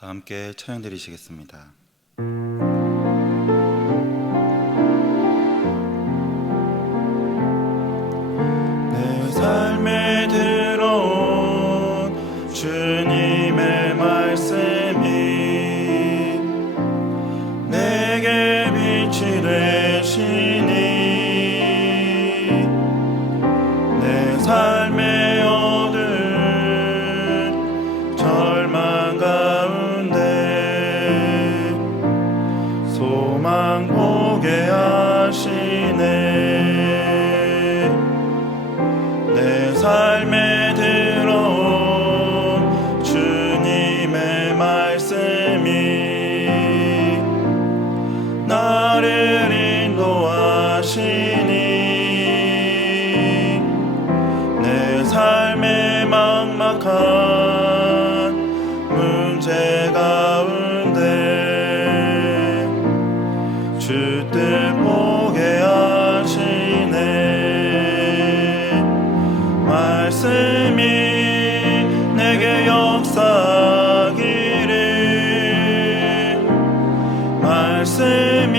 다 함께 찬양 드리시겠습니다. 내 삶에 들어온 주님의 말씀이 내게 빛이 되시니 내 삶에 얻은 절망 가운데 소망 보게 하시네. 내 삶에 들어온 주님의 말씀이 나를 인도하시니 내 삶의 막막한 문제 가운데 주 뜻 보게 하시네. 말씀이 내게 역사하기를 말씀이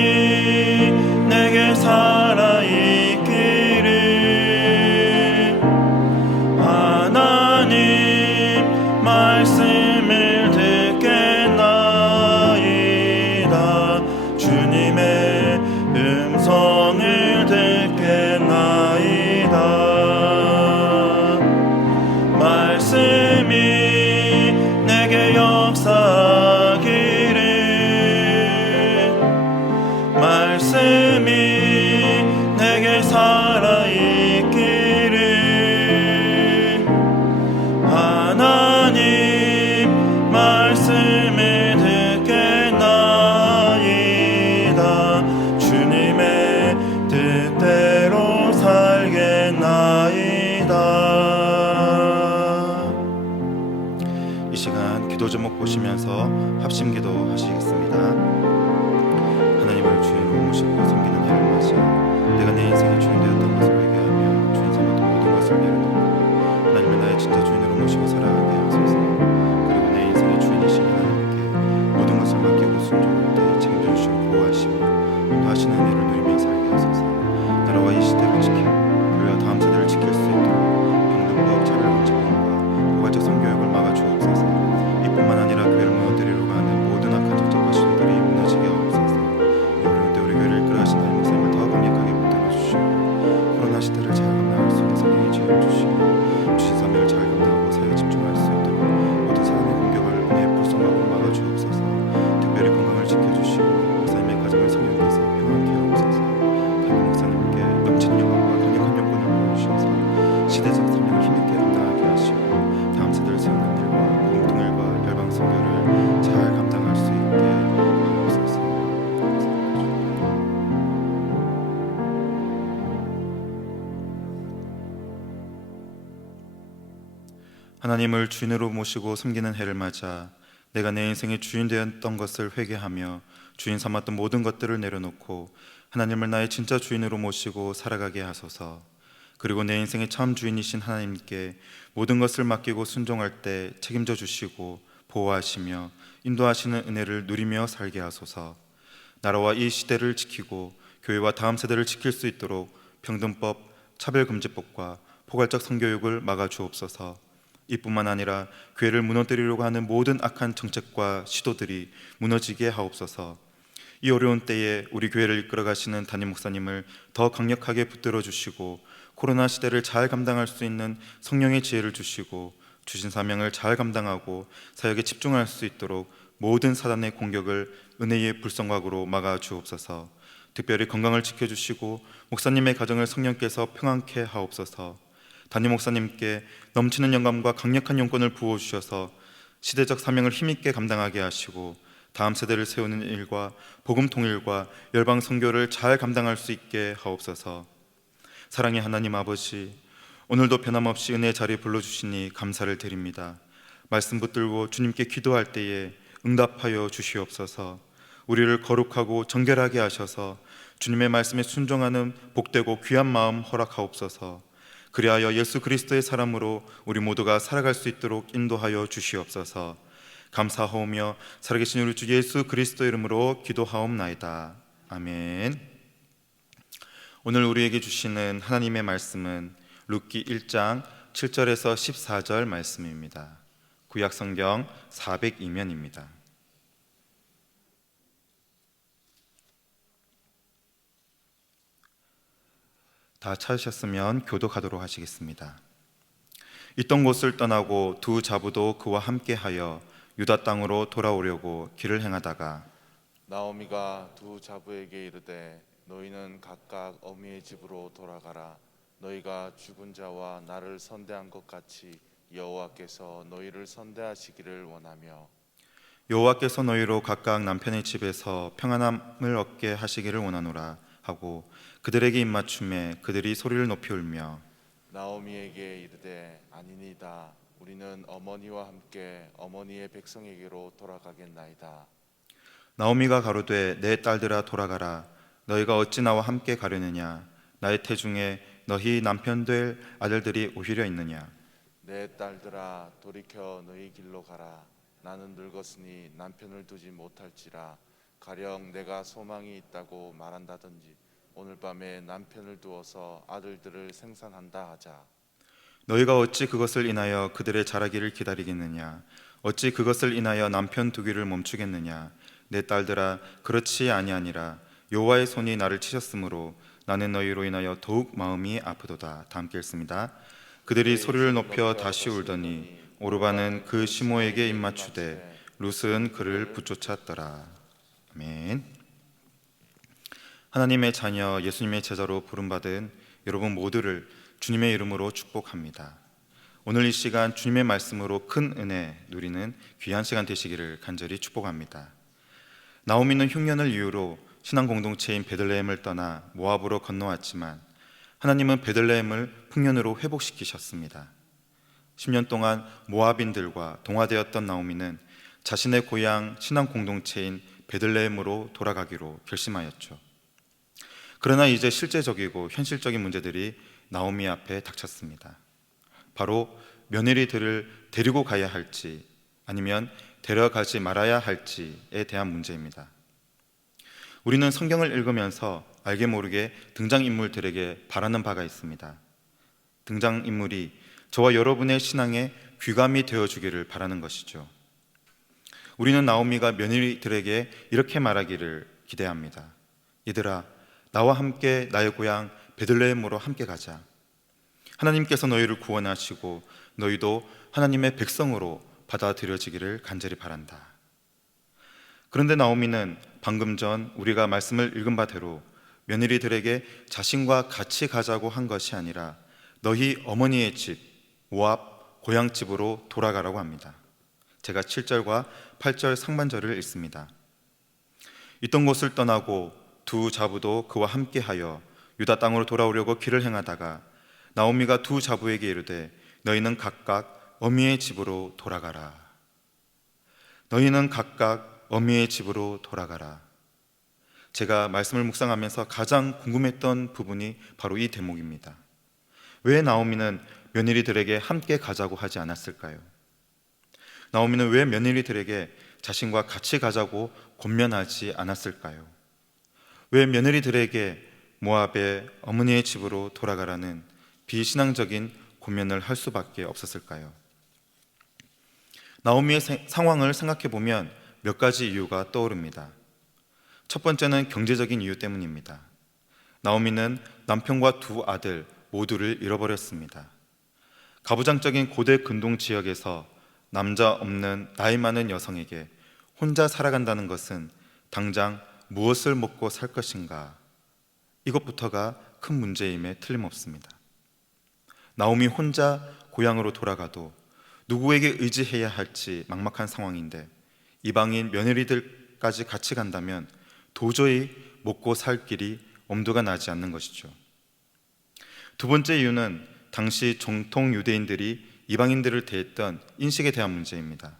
내게 살아있기를 하나님 말씀을 듣겠나이다. 주님의 음성을 듣겠나이다. 말씀이 내게 역사하기를 말씀이 내게 살아있기를 하나님 말씀을 듣겠나이다. 주님의 뜻대로 살겠나이다. 이 시간 기도 제목 보시면서 합심기도 하시겠습니다. 하나님을 주인으로 모시고 섬기는 일을 마시 내가 내 인생의 주인 되었던 것을 회개하며 주인 삼았던 모든 것을 내려놓고 하나님을 나의 진짜 주인으로 모시고 살아가게 하소서. 그리고 내 인생의 주인이신 하나님께 모든 것을 맡기고 순종할 때 책임져주시고 보호하시며 인도하시는 일을 누리며 살게 하소서. 나라와 이 시대를 지키고 교회와 다음 세대를 지킬 수 있도록 평등법, 차별금지법과 포괄적 성교육을 막아주옵소서. 이뿐만 아니라 교회를 무너뜨리려고 하는 모든 하나님을 주인으로 모시고 섬기는 해를 맞아 내가 내 인생의 주인 되었던 것을 회개하며 주인 삼았던 모든 것들을 내려놓고 하나님을 나의 진짜 주인으로 모시고 살아가게 하소서. 그리고 내 인생의 참 주인이신 하나님께 모든 것을 맡기고 순종할 때 책임져 주시고 보호하시며 인도하시는 은혜를 누리며 살게 하소서. 나라와 이 시대를 지키고 교회와 다음 세대를 지킬 수 있도록 평등법, 차별금지법과 포괄적 성교육을 막아주옵소서. 이뿐만 아니라 교회를 무너뜨리려고 하는 모든 악한 정책과 시도들이 무너지게 하옵소서. 이 어려운 때에 우리 교회를 이끌어 가시는 담임 목사님을 더 강력하게 붙들어 주시고 코로나 시대를 잘 감당할 수 있는 성령의 지혜를 주시고 주신 사명을 잘 감당하고 사역에 집중할 수 있도록 모든 사단의 공격을 은혜의 불성각으로 막아 주옵소서. 특별히 건강을 지켜주시고 목사님의 가정을 성령께서 평안케 하옵소서. 담임 목사님께 넘치는 영감과 강력한 용건을 부어주셔서 시대적 사명을 힘있게 감당하게 하시고 다음 세대를 세우는 일과 복음 통일과 열방 선교를 잘 감당할 수 있게 하옵소서. 사랑의 하나님 아버지, 오늘도 변함없이 은혜의 자리에 불러주시니 감사를 드립니다. 말씀 붙들고 주님께 기도할 때에 응답하여 주시옵소서. 우리를 거룩하고 정결하게 하셔서 주님의 말씀에 순종하는 복되고 귀한 마음 허락하옵소서. 그리하여 예수 그리스도의 사람으로 우리 모두가 살아갈 수 있도록 인도하여 주시옵소서. 감사하오며 살아계신 우리 주 예수 그리스도 이름으로 기도하옵나이다. 아멘. 오늘 우리에게 주시는 하나님의 말씀은 룻기 1장 7절에서 14절 말씀입니다. 구약성경 402면입니다. 다 찾으셨으면 교독하도록 하시겠습니다. 있던 곳을 떠나고 두 자부도 그와 함께하여 유다 땅으로 돌아오려고 길을 행하다가 나오미가 두 자부에게 이르되 너희는 각각 어미의 집으로 돌아가라. 너희가 죽은 자와 나를 선대한 것 같이 여호와께서 너희를 선대하시기를 원하며 여호와께서 너희로 각각 남편의 집에서 평안함을 얻게 하시기를 원하노라 하고 그들에게 입맞춤에 그들이 소리를 높이 울며 나오미에게 이르되 아니니다. 우리는 어머니와 함께 어머니의 백성에게로 돌아가겠나이다. 나오미가 가로되 내 딸들아 돌아가라. 너희가 어찌 나와 함께 가려느냐. 나의 태중에 너희 남편 될 아들들이 오히려 있느냐. 내 딸들아 돌이켜 너희 길로 가라. 나는 늙었으니 남편을 두지 못할지라. 가령 내가 소망이 있다고 말한다든지 오늘 밤에 남편을 두어서 아들들을 생산한다 하자. 너희가 어찌 그것을 인하여 그들의 자라기를 기다리겠느냐. 어찌 그것을 인하여 남편 두기를 멈추겠느냐. 내 딸들아 그렇지 아니하니라. 여호와의 손이 나를 치셨으므로 나는 너희로 인하여 더욱 마음이 아프도다. 다 함께 읽습니다. 그들이 소리를 높여 다시 울더니 오르바는 그 시모에게 입맞추되 룻은 그를 붙쫓았더라. 아멘. 하나님의 자녀 예수님의 제자로 부름받은 여러분 모두를 주님의 이름으로 축복합니다. 오늘 이 시간 주님의 말씀으로 큰 은혜 누리는 귀한 시간 되시기를 간절히 축복합니다. 나오미는 흉년을 이유로 신앙 공동체인 베들레헴을 떠나 모압으로 건너왔지만 하나님은 베들레헴을 풍년으로 회복시키셨습니다. 10년 동안 모압인들과 동화되었던 나오미는 자신의 고향 신앙 공동체인 베들레헴으로 돌아가기로 결심하였죠. 그러나 이제 실제적이고 현실적인 문제들이 나오미 앞에 닥쳤습니다. 바로 며느리들을 데리고 가야 할지 아니면 데려가지 말아야 할지에 대한 문제입니다. 우리는 성경을 읽으면서 알게 모르게 등장인물들에게 바라는 바가 있습니다. 등장인물이 저와 여러분의 신앙에 귀감이 되어주기를 바라는 것이죠. 우리는 나오미가 며느리들에게 이렇게 말하기를 기대합니다. 얘들아, 나와 함께 나의 고향 베들레헴으로 함께 가자. 하나님께서 너희를 구원하시고 너희도 하나님의 백성으로 받아들여지기를 간절히 바란다. 그런데 나오미는 방금 전 우리가 말씀을 읽은 바대로 며느리들에게 자신과 같이 가자고 한 것이 아니라 너희 어머니의 집, 모압 고향집으로 돌아가라고 합니다. 제가 7절과 8절 상반절을 읽습니다. 있던 곳을 떠나고 두 자부도 그와 함께하여 유다 땅으로 돌아오려고 길을 행하다가 나오미가 두 자부에게 이르되 너희는 각각 어미의 집으로 돌아가라. 너희는 각각 어미의 집으로 돌아가라. 제가 말씀을 묵상하면서 가장 궁금했던 부분이 바로 이 대목입니다. 왜 나오미는 며느리들에게 함께 가자고 하지 않았을까요? 나오미는 왜 며느리들에게 자신과 같이 가자고 권면하지 않았을까요? 왜 며느리들에게 모압의 어머니의 집으로 돌아가라는 비신앙적인 권면을 할 수밖에 없었을까요? 나오미의 상황을 생각해 보면 몇 가지 이유가 떠오릅니다. 첫 번째는 경제적인 이유 때문입니다. 나오미는 남편과 두 아들 모두를 잃어버렸습니다. 가부장적인 고대 근동 지역에서 남자 없는 나이 많은 여성에게 혼자 살아간다는 것은 당장 무엇을 먹고 살 것인가, 이것부터가 큰 문제임에 틀림없습니다. 나오미 혼자 고향으로 돌아가도 누구에게 의지해야 할지 막막한 상황인데 이방인 며느리들까지 같이 간다면 도저히 먹고 살 길이 엄두가 나지 않는 것이죠. 두 번째 이유는 당시 정통 유대인들이 이방인들을 대했던 인식에 대한 문제입니다.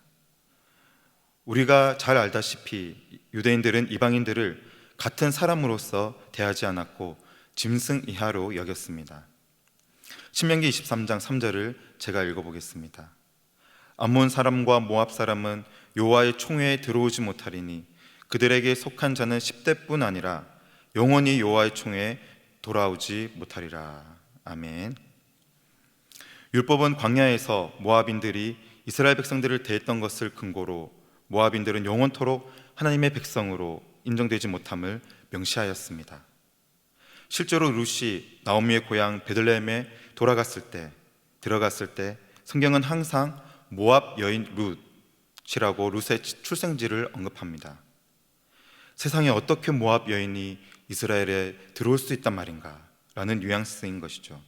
우리가 잘 알다시피 유대인들은 이방인들을 같은 사람으로서 대하지 않았고 짐승 이하로 여겼습니다. 신명기 23장 3절을 제가 읽어보겠습니다. 암몬 사람과 모압 사람은 여호와의 총회에 들어오지 못하리니 그들에게 속한 자는 10대뿐 아니라 영원히 여호와의 총회에 돌아오지 못하리라. 아멘. 율법은 광야에서 모압인들이 이스라엘 백성들을 대했던 것을 근거로 모압인들은 영원토록 하나님의 백성으로 인정되지 못함을 명시하였습니다. 실제로 룻이 나오미의 고향 베들레헴에 들어갔을 때 성경은 항상 모압 여인 룻이라고 룻의 출생지를 언급합니다. 세상에 어떻게 모압 여인이 이스라엘에 들어올 수 있단 말인가 라는 뉘앙스인 것이죠.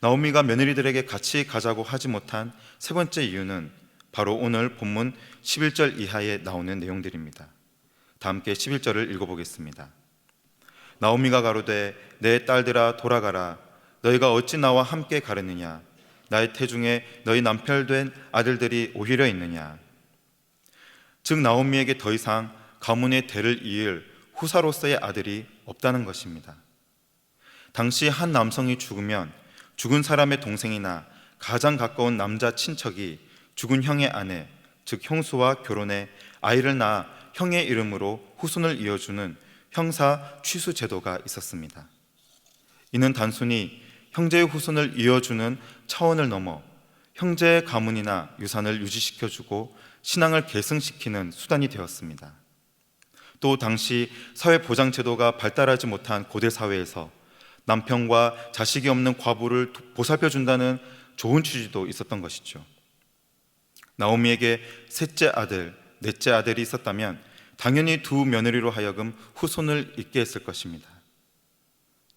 나오미가 며느리들에게 같이 가자고 하지 못한 세 번째 이유는 바로 오늘 본문 11절 이하에 나오는 내용들입니다. 다 함께 11절을 읽어보겠습니다. 나오미가 가로되 내 딸들아 돌아가라. 너희가 어찌 나와 함께 가려느냐? 나의 태중에 너희 남편 된 아들들이 오히려 있느냐? 즉 나오미에게 더 이상 가문의 대를 이을 후사로서의 아들이 없다는 것입니다. 당시 한 남성이 죽으면 죽은 사람의 동생이나 가장 가까운 남자 친척이 죽은 형의 아내, 즉 형수와 결혼해 아이를 낳아 형의 이름으로 후손을 이어주는 형사 취수 제도가 있었습니다. 이는 단순히 형제의 후손을 이어주는 차원을 넘어 형제의 가문이나 유산을 유지시켜주고 신앙을 계승시키는 수단이 되었습니다. 또 당시 사회보장제도가 발달하지 못한 고대 사회에서 남편과 자식이 없는 과부를 보살펴준다는 좋은 취지도 있었던 것이죠. 나오미에게 셋째 아들, 넷째 아들이 있었다면 당연히 두 며느리로 하여금 후손을 잇게 했을 것입니다.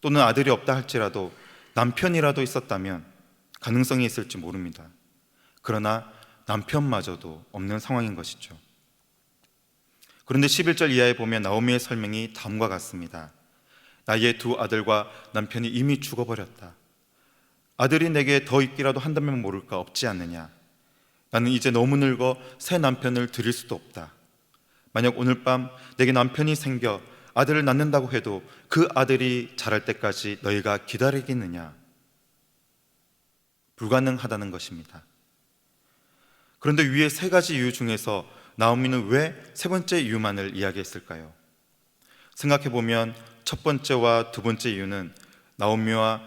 또는 아들이 없다 할지라도 남편이라도 있었다면 가능성이 있을지 모릅니다. 그러나 남편마저도 없는 상황인 것이죠. 그런데 11절 이하에 보면 나오미의 설명이 다음과 같습니다. 나의 두 아들과 남편이 이미 죽어버렸다. 아들이 내게 더 있기라도 한다면 모를까 없지 않느냐. 나는 이제 너무 늙어 새 남편을 드릴 수도 없다. 만약 오늘 밤 내게 남편이 생겨 아들을 낳는다고 해도 그 아들이 자랄 때까지 너희가 기다리겠느냐? 불가능하다는 것입니다. 그런데 위의 세 가지 이유 중에서 나오미는 왜 세 번째 이유만을 이야기했을까요? 생각해보면 첫 번째와 두 번째 이유는 나오미와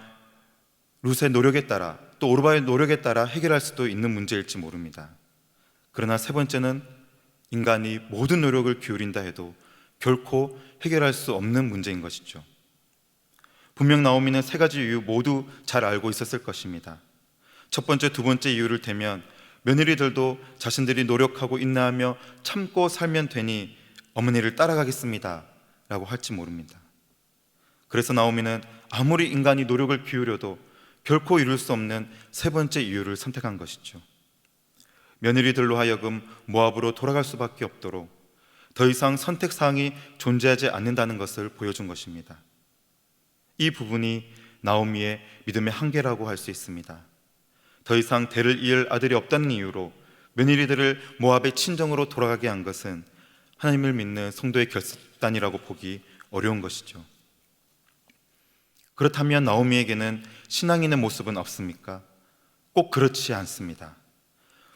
룻의 노력에 따라 또 오르바의 노력에 따라 해결할 수도 있는 문제일지 모릅니다. 그러나 세 번째는 인간이 모든 노력을 기울인다 해도 결코 해결할 수 없는 문제인 것이죠. 분명 나오미는 세 가지 이유 모두 잘 알고 있었을 것입니다. 첫 번째, 두 번째 이유를 대면 며느리들도 자신들이 노력하고 인내하며 참고 살면 되니 어머니를 따라가겠습니다 라고 할지 모릅니다. 그래서 나오미는 아무리 인간이 노력을 기울여도 결코 이룰 수 없는 세 번째 이유를 선택한 것이죠. 며느리들로 하여금 모압으로 돌아갈 수밖에 없도록 더 이상 선택사항이 존재하지 않는다는 것을 보여준 것입니다. 이 부분이 나오미의 믿음의 한계라고 할 수 있습니다. 더 이상 대를 이을 아들이 없다는 이유로 며느리들을 모압의 친정으로 돌아가게 한 것은 하나님을 믿는 성도의 결단이라고 보기 어려운 것이죠. 그렇다면 나오미에게는 신앙 있는 모습은 없습니까? 꼭 그렇지 않습니다.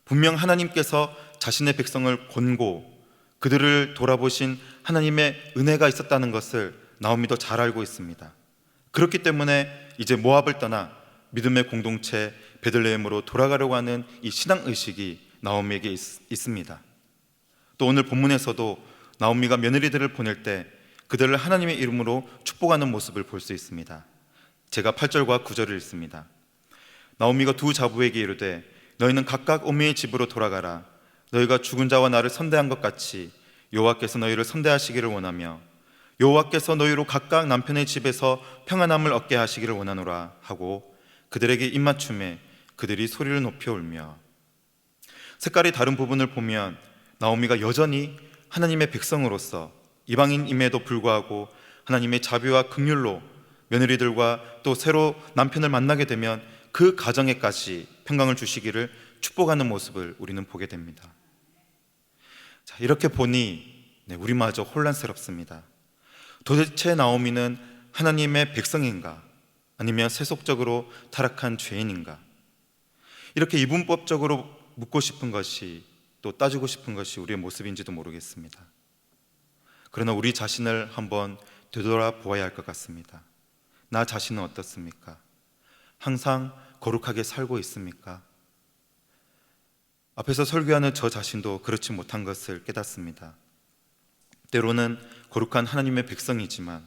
분명 하나님께서 자신의 백성을 권고 그들을 돌아보신 하나님의 은혜가 있었다는 것을 나오미도 잘 알고 있습니다. 그렇기 때문에 이제 모압을 떠나 믿음의 공동체 베들레헴으로 돌아가려고 하는 이 신앙의식이 나오미에게 있습니다. 또 오늘 본문에서도 나오미가 며느리들을 보낼 때 그들을 하나님의 이름으로 축복하는 모습을 볼 수 있습니다. 제가 8절과 9절을 읽습니다. 나오미가 두 자부에게 이르되 너희는 각각 어미의 집으로 돌아가라. 너희가 죽은 자와 나를 선대한 것 같이 여호와께서 너희를 선대하시기를 원하며 여호와께서 너희로 각각 남편의 집에서 평안함을 얻게 하시기를 원하노라 하고 그들에게 입맞춤에 그들이 소리를 높여 울며. 색깔이 다른 부분을 보면 나오미가 여전히 하나님의 백성으로서 이방인임에도 불구하고 하나님의 자비와 긍휼로 며느리들과 또 새로 남편을 만나게 되면 그 가정에까지 평강을 주시기를 축복하는 모습을 우리는 보게 됩니다. 자, 이렇게 보니 우리마저 혼란스럽습니다. 도대체 나오미는 하나님의 백성인가? 아니면 세속적으로 타락한 죄인인가? 이렇게 이분법적으로 묻고 싶은 것이, 또 따지고 싶은 것이 우리의 모습인지도 모르겠습니다. 그러나 우리 자신을 한번 되돌아보아야 할 것 같습니다. 나 자신은 어떻습니까? 항상 거룩하게 살고 있습니까? 앞에서 설교하는 저 자신도 그렇지 못한 것을 깨닫습니다. 때로는 거룩한 하나님의 백성이지만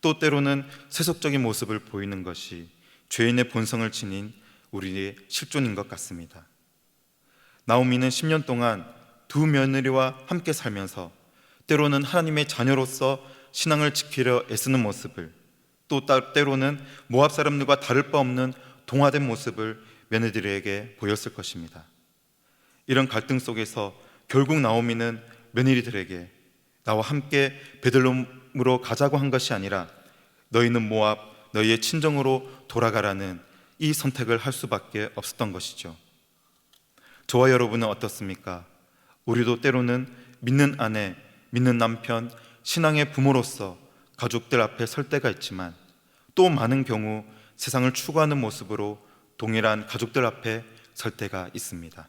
또 때로는 세속적인 모습을 보이는 것이 죄인의 본성을 지닌 우리의 실존인 것 같습니다. 나오미는 10년 동안 두 며느리와 함께 살면서 때로는 하나님의 자녀로서 신앙을 지키려 애쓰는 모습을, 또 때로는 모압 사람들과 다를 바 없는 동화된 모습을 며느리들에게 보였을 것입니다. 이런 갈등 속에서 결국 나오미는 며느리들에게 나와 함께 베들레헴으로 가자고 한 것이 아니라 너희는 모압, 너희의 친정으로 돌아가라는 이 선택을 할 수밖에 없었던 것이죠. 저와 여러분은 어떻습니까? 우리도 때로는 믿는 아내, 믿는 남편, 신앙의 부모로서 가족들 앞에 설 때가 있지만 또 많은 경우 세상을 추구하는 모습으로 동일한 가족들 앞에 설 때가 있습니다.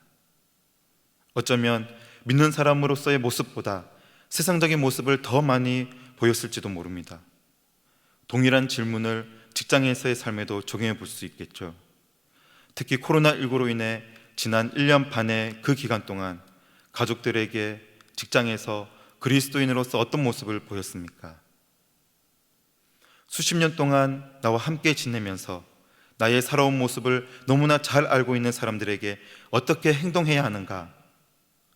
어쩌면 믿는 사람으로서의 모습보다 세상적인 모습을 더 많이 보였을지도 모릅니다. 동일한 질문을 직장에서의 삶에도 적용해 볼 수 있겠죠. 특히 코로나19로 인해 지난 1년 반의 그 기간 동안 가족들에게 직장에서 그리스도인으로서 어떤 모습을 보였습니까? 수십 년 동안 나와 함께 지내면서 나의 살아온 모습을 너무나 잘 알고 있는 사람들에게 어떻게 행동해야 하는가?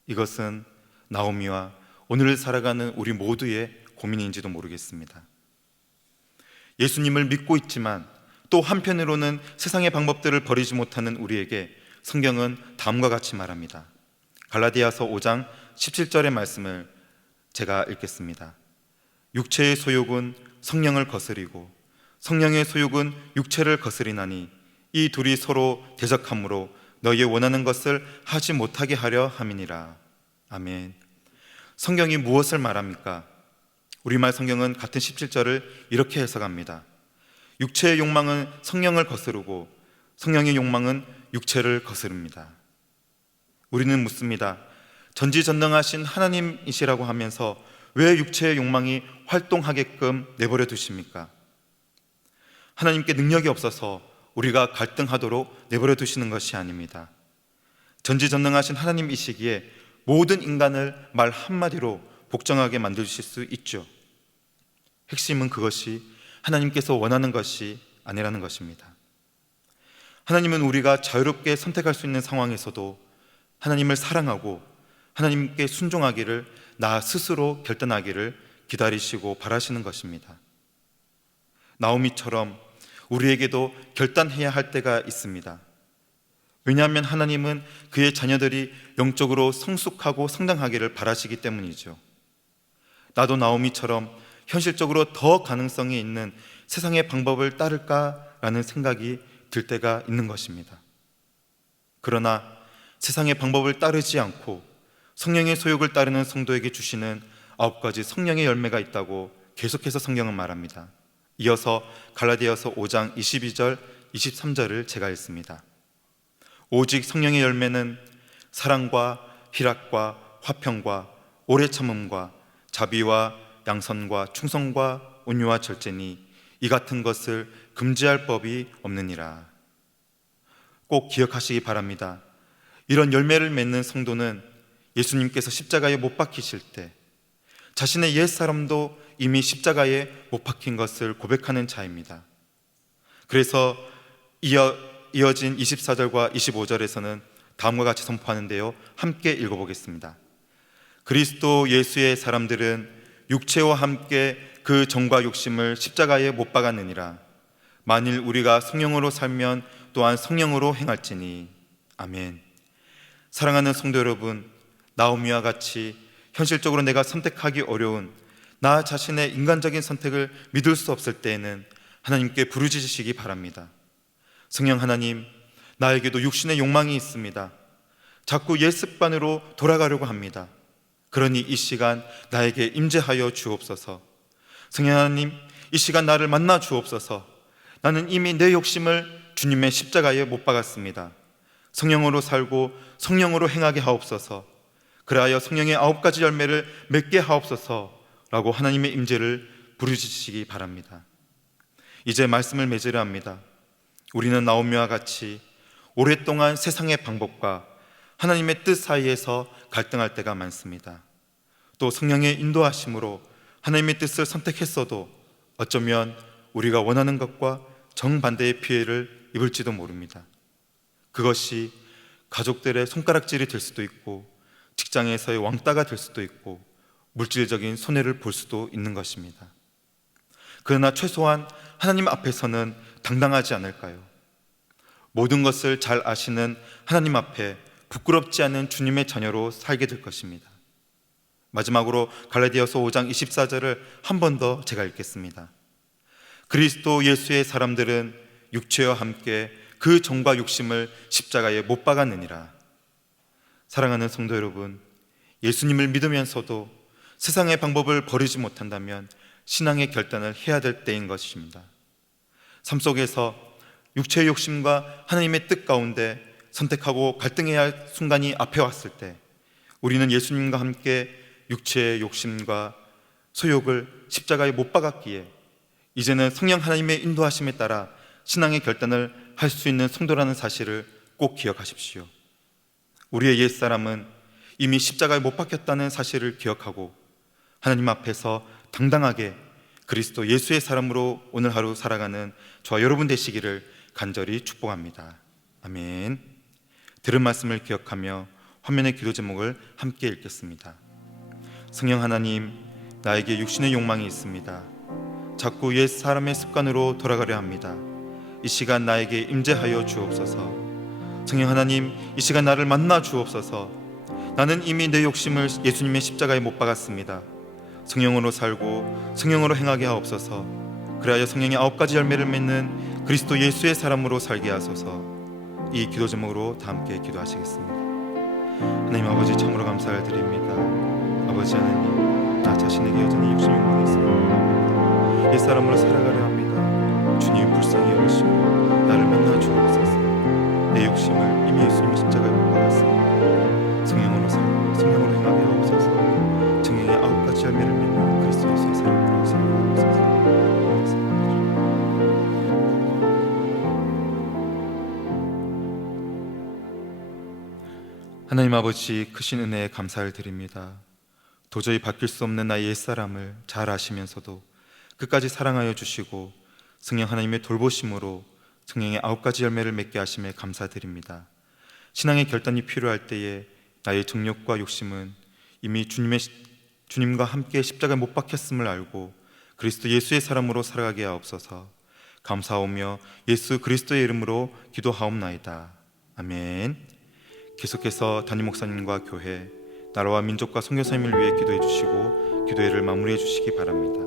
이것은 나오미와 오늘을 살아가는 우리 모두의 고민인지도 모르겠습니다. 예수님을 믿고 있지만 또 한편으로는 세상의 방법들을 버리지 못하는 우리에게 성경은 다음과 같이 말합니다. 갈라디아서 5장 17절의 말씀을 제가 읽겠습니다. 육체의 소욕은 성령을 거스리고 성령의 소욕은 육체를 거스리나니 이 둘이 서로 대적함으로 너희의 원하는 것을 하지 못하게 하려 함이니라. 아멘. 성경이 무엇을 말합니까? 우리말 성경은 같은 17절을 이렇게 해석합니다. 육체의 욕망은 성령을 거스르고 성령의 욕망은 육체를 거스릅니다. 우리는 묻습니다. 전지전능하신 하나님이시라고 하면서 왜 육체의 욕망이 활동하게끔 내버려 두십니까? 하나님께 능력이 없어서 우리가 갈등하도록 내버려 두시는 것이 아닙니다. 전지전능하신 하나님이시기에 모든 인간을 말 한마디로 복종하게 만드실 수 있죠. 핵심은 그것이 하나님께서 원하는 것이 아니라는 것입니다. 하나님은 우리가 자유롭게 선택할 수 있는 상황에서도 하나님을 사랑하고 하나님께 순종하기를 나 스스로 결단하기를 기다리시고 바라시는 것입니다. 나오미처럼 우리에게도 결단해야 할 때가 있습니다. 왜냐하면 하나님은 그의 자녀들이 영적으로 성숙하고 성장하기를 바라시기 때문이죠. 나도 나오미처럼 현실적으로 더 가능성이 있는 세상의 방법을 따를까라는 생각이 들 때가 있는 것입니다. 그러나 세상의 방법을 따르지 않고 성령의 소욕을 따르는 성도에게 주시는 9가지 성령의 열매가 있다고 계속해서 성경은 말합니다. 이어서 갈라디아서 5장 22절, 23절을 제가 읽습니다. 오직 성령의 열매는 사랑과 희락과 화평과 오래 참음과 자비와 양선과 충성과 온유와 절제니 이 같은 것을 금지할 법이 없느니라. 꼭 기억하시기 바랍니다. 이런 열매를 맺는 성도는 예수님께서 십자가에 못 박히실 때 자신의 옛사람도 이미 십자가에 못 박힌 것을 고백하는 자입니다. 그래서 이어진 24절과 25절에서는 다음과 같이 선포하는데요, 함께 읽어보겠습니다. 그리스도 예수의 사람들은 육체와 함께 그 정과 욕심을 십자가에 못 박았느니라. 만일 우리가 성령으로 살면 또한 성령으로 행할지니. 아멘. 사랑하는 성도 여러분, 나오미와 같이 현실적으로 내가 선택하기 어려운 나 자신의 인간적인 선택을 믿을 수 없을 때에는 하나님께 부르짖으시기 바랍니다. 성령 하나님, 나에게도 육신의 욕망이 있습니다. 자꾸 옛 습관으로 돌아가려고 합니다. 그러니 이 시간 나에게 임재하여 주옵소서. 성령 하나님, 이 시간 나를 만나 주옵소서. 나는 이미 내 욕심을 주님의 십자가에 못 박았습니다. 성령으로 살고 성령으로 행하게 하옵소서. 그리하여 성령의 9가지 열매를 맺게 하옵소서라고 하나님의 임재를 부르짖으시기 바랍니다. 이제 말씀을 맺으려 합니다. 우리는 나오미와 같이 오랫동안 세상의 방법과 하나님의 뜻 사이에서 갈등할 때가 많습니다. 또 성령의 인도하심으로 하나님의 뜻을 선택했어도 어쩌면 우리가 원하는 것과 정반대의 피해를 입을지도 모릅니다. 그것이 가족들의 손가락질이 될 수도 있고 직장에서의 왕따가 될 수도 있고 물질적인 손해를 볼 수도 있는 것입니다. 그러나 최소한 하나님 앞에서는 당당하지 않을까요? 모든 것을 잘 아시는 하나님 앞에 부끄럽지 않은 주님의 자녀로 살게 될 것입니다. 마지막으로 갈라디아서 5장 24절을 한 번 더 제가 읽겠습니다. 그리스도 예수의 사람들은 육체와 함께 그 정과 욕심을 십자가에 못 박았느니라. 사랑하는 성도 여러분, 예수님을 믿으면서도 세상의 방법을 버리지 못한다면 신앙의 결단을 해야 될 때인 것입니다. 삶 속에서 육체의 욕심과 하나님의 뜻 가운데 선택하고 갈등해야 할 순간이 앞에 왔을 때 우리는 예수님과 함께 육체의 욕심과 소욕을 십자가에 못 박았기에 이제는 성령 하나님의 인도하심에 따라 신앙의 결단을 할 수 있는 성도라는 사실을 꼭 기억하십시오. 우리의 옛사람은 이미 십자가에 못 박혔다는 사실을 기억하고 하나님 앞에서 당당하게 그리스도 예수의 사람으로 오늘 하루 살아가는 저와 여러분 되시기를 간절히 축복합니다. 아멘. 들은 말씀을 기억하며 화면의 기도 제목을 함께 읽겠습니다. 성령 하나님, 나에게 육신의 욕망이 있습니다. 자꾸 옛 사람의 습관으로 돌아가려 합니다. 이 시간 나에게 임재하여 주옵소서. 성령 하나님, 이 시간 나를 만나 주옵소서. 나는 이미 내 욕심을 예수님의 십자가에 못 박았습니다. 성령으로 살고 성령으로 행하게 하옵소서. 그리하여 성령의 9가지 열매를 맺는 그리스도 예수의 사람으로 살게 하소서. 이 기도 제목으로 다 함께 기도하시겠습니다. 하나님 아버지, 참으로 감사를 드립니다. 아버지 하나님, 나 자신에게 여전히 육신의 욕망이 있습니다. 옛사람으로 살아가려 합니다. 주님 불쌍히 여기시고 나를 만나 주옵소서. 내 욕심을 이미 예수님 십자가에 못 박았습니다. 성령으로 살고 성령으로 행하게 하옵소서. 성령의 9가지 열매를 맺는 그리스도 예수의 사람으로 살게 하옵소서. 하나님 아버지, 크신 은혜에 감사를 드립니다. 도저히 바뀔 수 없는 나의 옛사람을 잘 아시면서도 끝까지 사랑하여 주시고 성령 하나님의 돌보심으로 성령의 9가지 열매를 맺게 하심에 감사드립니다. 신앙의 결단이 필요할 때에 나의 정욕과 욕심은 이미 주님과 함께 십자가에 못 박혔음을 알고 그리스도 예수의 사람으로 살아가게 하옵소서. 감사하오며 예수 그리스도의 이름으로 기도하옵나이다. 아멘. 계속해서 담임 목사님과 교회, 나라와 민족과 선교사님을 위해 기도해 주시고 기도회를 마무리해 주시기 바랍니다.